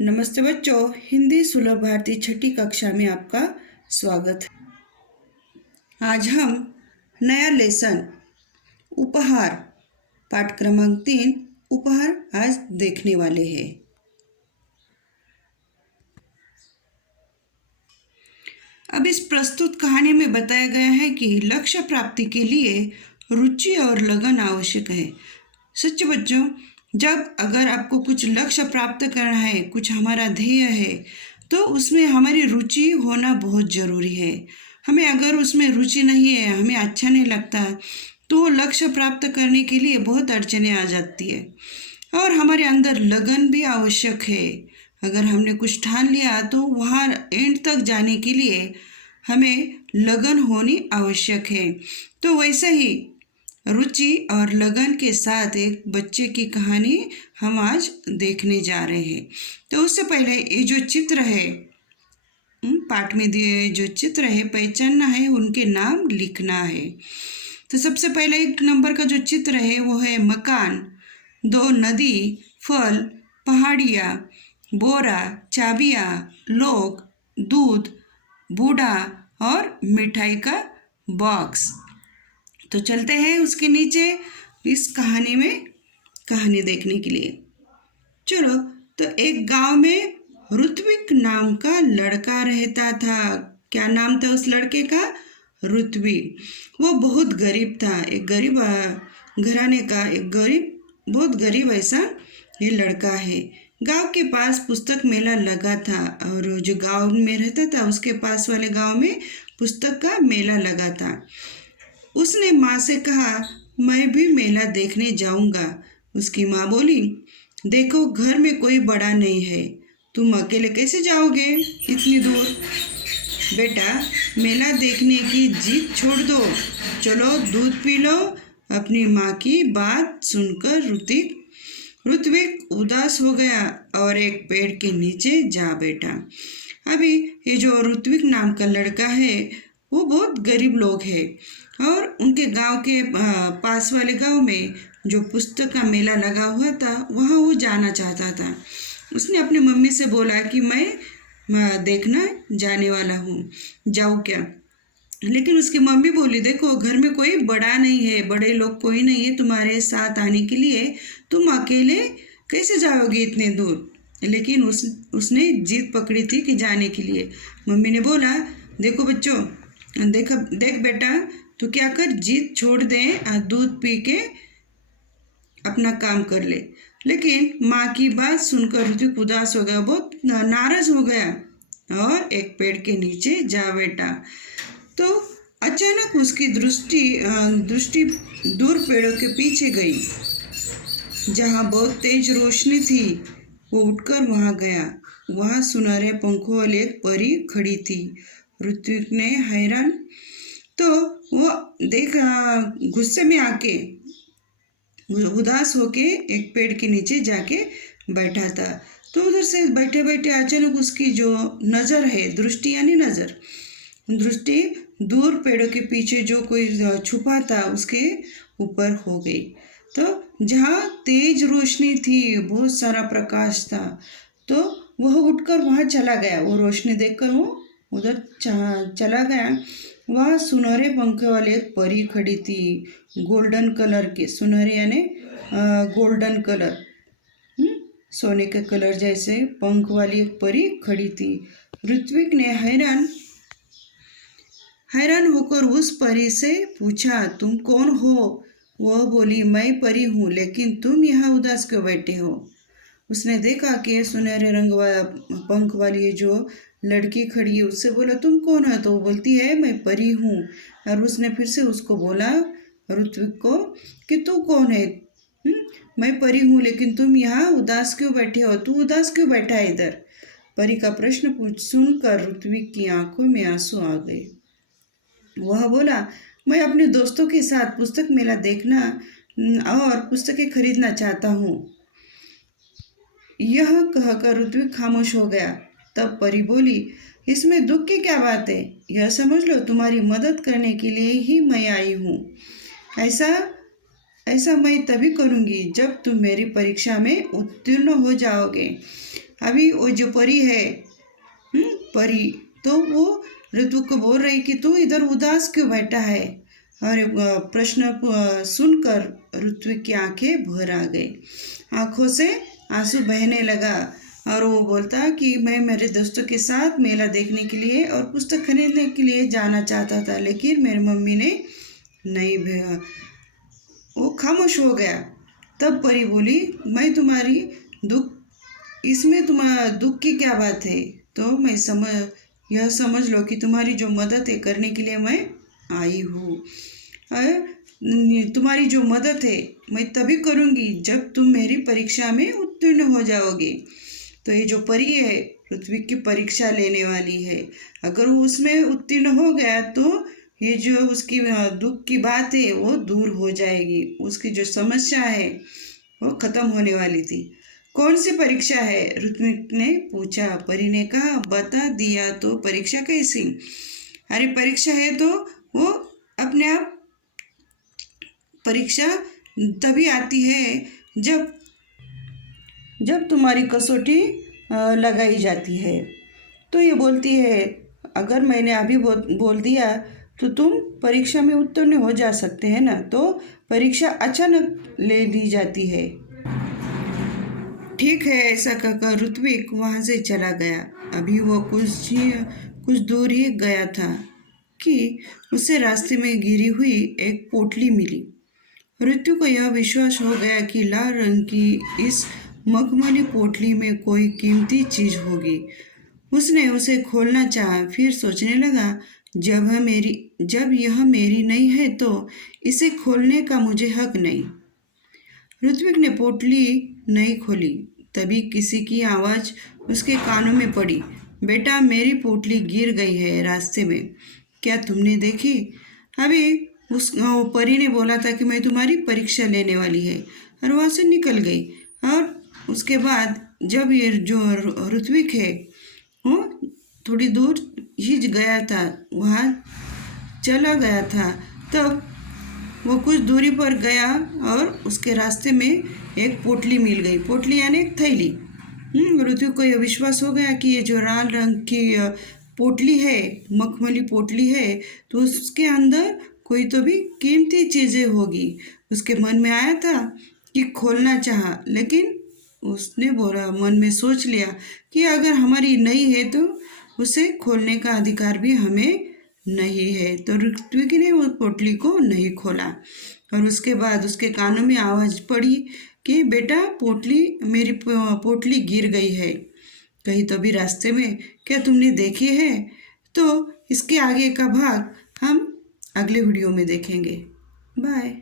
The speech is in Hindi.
नमस्ते बच्चों, हिंदी सुलभ भारती छठी कक्षा में आपका स्वागत है। आज हम नया लेसन उपहार पाठ क्रमांक 3 उपहार आज देखने वाले हैं। अब इस प्रस्तुत कहानी में बताया गया है कि लक्ष्य प्राप्ति के लिए रुचि और लगन आवश्यक है। सच्चे बच्चों, जब अगर आपको कुछ लक्ष्य प्राप्त करना है, कुछ हमारा ध्येय है, तो उसमें हमारी रुचि होना बहुत ज़रूरी है। हमें अगर उसमें रुचि नहीं है, हमें अच्छा नहीं लगता, तो लक्ष्य प्राप्त करने के लिए बहुत अड़चनें आ जाती है। और हमारे अंदर लगन भी आवश्यक है। अगर हमने कुछ ठान लिया तो वहाँ एंड तक जाने के लिए हमें लगन होनी आवश्यक है। तो वैसे ही रुचि और लगन के साथ एक बच्चे की कहानी हम आज देखने जा रहे हैं। तो उससे पहले ये जो चित्र है, पाठ में दिए जो चित्र है, पहचानना है, उनके नाम लिखना है। तो सबसे पहले 1 नंबर का जो चित्र है वो है मकान, 2 नदी, फल, पहाड़ियाँ, बोरा, चाबियाँ, लोग, दूध, बूढ़ा और मिठाई का बॉक्स। तो चलते हैं उसके नीचे इस कहानी में कहानी देखने के लिए। चलो, तो एक गांव में ऋत्विक नाम का लड़का रहता था। क्या नाम था उस लड़के का? ऋत्विक। वो बहुत गरीब था, एक गरीब घराने का, बहुत गरीब ऐसा ये लड़का है। गांव के पास पुस्तक मेला लगा था और जो गांव में रहता था उसके पास वाले गांव में पुस्तक का मेला लगा था। उसने माँ से कहा, मैं भी मेला देखने जाऊंगा। उसकी माँ बोली, देखो घर में कोई बड़ा नहीं है, तुम अकेले कैसे जाओगे इतनी दूर? बेटा, मेला देखने की जिद छोड़ दो, चलो दूध पी लो। अपनी माँ की बात सुनकर ऋत्विक उदास हो गया और एक पेड़ के नीचे जा बैठा। अभी ये जो ऋत्विक नाम का लड़का है वो बहुत गरीब लोग हैं और उनके गांव के पास वाले गांव में जो पुस्तक का मेला लगा हुआ था वहाँ वो जाना चाहता था। उसने अपनी मम्मी से बोला कि मैं देखना जाने वाला हूँ, जाऊँ क्या? लेकिन उसकी मम्मी बोली, देखो घर में कोई बड़ा नहीं है, बड़े लोग कोई नहीं है तुम्हारे साथ आने के लिए, तुम अकेले कैसे जाओगे इतने दूर? लेकिन उसने जिद पकड़ी थी कि जाने के लिए। मम्मी ने बोला, देखो बच्चों, देख बेटा, तू क्या कर, जिद छोड़ दे और दूध पी के अपना काम कर ले। लेकिन माँ की बात सुनकर ऋतिक उदास हो गया, बहुत नाराज हो गया और एक पेड़ के नीचे जा बैठा। तो अचानक उसकी दृष्टि दूर पेड़ों के पीछे गई, जहाँ बहुत तेज रोशनी थी। वो उठकर वहाँ गया। वहाँ सुनहरे पंखों वाली एक परी खड़ी थी। ऋत्विक ने हैरान तो वो गुस्से में आके उदास होके एक पेड़ के नीचे जाके बैठा था। तो उधर से बैठे बैठे अचानक उसकी जो नज़र है, दृष्टि यानी नज़र, दृष्टि दूर पेड़ों के पीछे जो कोई छुपा था उसके ऊपर हो गई। तो जहाँ तेज रोशनी थी, बहुत सारा प्रकाश था, तो वह उठकर वहाँ चला गया। वो रोशनी देखकर वो उधर चला गया। वहाँ सुनहरे पंखे वाले एक परी खड़ी थी, गोल्डन कलर के, सुनहरे यानी गोल्डन कलर, सोने के कलर जैसे पंख वाली एक परी खड़ी थी। ऋत्विक ने हैरान होकर उस परी से पूछा, तुम कौन हो? वह बोली, मैं परी हूँ, लेकिन तुम यहाँ उदास क्यों बैठे हो? उसने देखा कि सुनहरे रंग पंख वाली जो लड़की खड़ी है, उससे बोला, तुम कौन है? तो वो बोलती है, मैं परी हूँ। और उसने फिर से उसको बोला, ऋत्विक को, कि तू कौन है? मैं परी हूँ, लेकिन तुम यहाँ उदास क्यों बैठे हो? तू उदास क्यों बैठा है इधर? परी का प्रश्न सुनकर ऋत्विक की आंखों में आंसू आ गए। वह बोला, मैं अपने दोस्तों के साथ पुस्तक मेला देखना और पुस्तकें खरीदना चाहता हूँ। यह कहकर ऋत्विक खामोश हो गया। तब परी बोली, इसमें दुख की क्या बात है? यह समझ लो, तुम्हारी मदद करने के लिए ही मैं आई हूँ। ऐसा मैं तभी करूँगी जब तुम मेरी परीक्षा में उत्तीर्ण हो जाओगे। अभी वो जो परी है, परी, तो वो ऋतु को बोल रही कि तू इधर उदास क्यों बैठा है। और प्रश्न सुनकर ऋत्विक की आंखें भर आ गई, आंखों से आंसू बहने लगा। और वो बोलता कि मैं मेरे दोस्तों के साथ मेला देखने के लिए और पुस्तक खरीदने के लिए जाना चाहता था, लेकिन मेरी मम्मी ने नहीं भेजा। वो खामोश हो गया। तब परी बोली, मैं तुम्हारी दुख इसमें तुम्हारा दुख की क्या बात है। तो मैं यह समझ लो कि तुम्हारी जो मदद है करने के लिए मैं आई हूँ। तुम्हारी जो मदद है मैं तभी करूँगी जब तुम मेरी परीक्षा में उत्तीर्ण हो जाओगे। तो ये जो परी है ऋत्विक की परीक्षा लेने वाली है। अगर वो उसमें उत्तीर्ण हो गया तो ये जो उसकी दुख की बात है वो दूर हो जाएगी, उसकी जो समस्या है वो खत्म होने वाली थी। कौन सी परीक्षा है, ऋत्विक ने पूछा। परी ने कहा, बता दिया तो परीक्षा कैसी। अरे परीक्षा है तो वो अपने आप परीक्षा तभी आती है जब तुम्हारी कसौटी लगाई जाती है। तो ये बोलती है, अगर मैंने अभी बोल दिया तो तुम परीक्षा में उत्तीर्ण हो जा सकते हैं ना, तो परीक्षा अचानक ले ली जाती है। ठीक है, ऐसा कहकर ऋत्विक वहाँ से चला गया। अभी वो कुछ दूर ही गया था कि उसे रास्ते में गिरी हुई एक पोटली मिली। ऋतु को यह विश्वास हो गया कि लाल रंग की इस मखमली पोटली में कोई कीमती चीज होगी। उसने उसे खोलना चाहा, फिर सोचने लगा, जब यह मेरी नहीं है तो इसे खोलने का मुझे हक नहीं। ऋत्विक ने पोटली नहीं खोली। तभी किसी की आवाज़ उसके कानों में पड़ी, बेटा मेरी पोटली गिर गई है रास्ते में, क्या तुमने देखी। अभी वो परी ने बोला था कि मैं तुम्हारी परीक्षा लेने वाली है, और वहाँ से निकल गई। और उसके बाद जब ये जो ऋत्विक है वो थोड़ी दूर ही गया था, वहाँ चला गया था, तब वो कुछ दूरी पर गया और उसके रास्ते में एक पोटली मिल गई। पोटली यानी एक थैली। ऋतु को यह विश्वास हो गया कि ये जो लाल रंग की पोटली है, मखमली पोटली है, तो उसके अंदर कोई तो भी कीमती चीज़ें होगी। उसके मन में आया था कि खोलना चाहा, लेकिन उसने बोला, मन में सोच लिया कि अगर हमारी नहीं है तो उसे खोलने का अधिकार भी हमें नहीं है। तो ऋत्विक ने वो पोटली को नहीं खोला। और उसके बाद उसके कानों में आवाज़ पड़ी कि बेटा मेरी पोटली गिर गई है कहीं तो भी रास्ते में, क्या तुमने देखी है। तो इसके आगे का भाग हम अगले वीडियो में देखेंगे। बाय।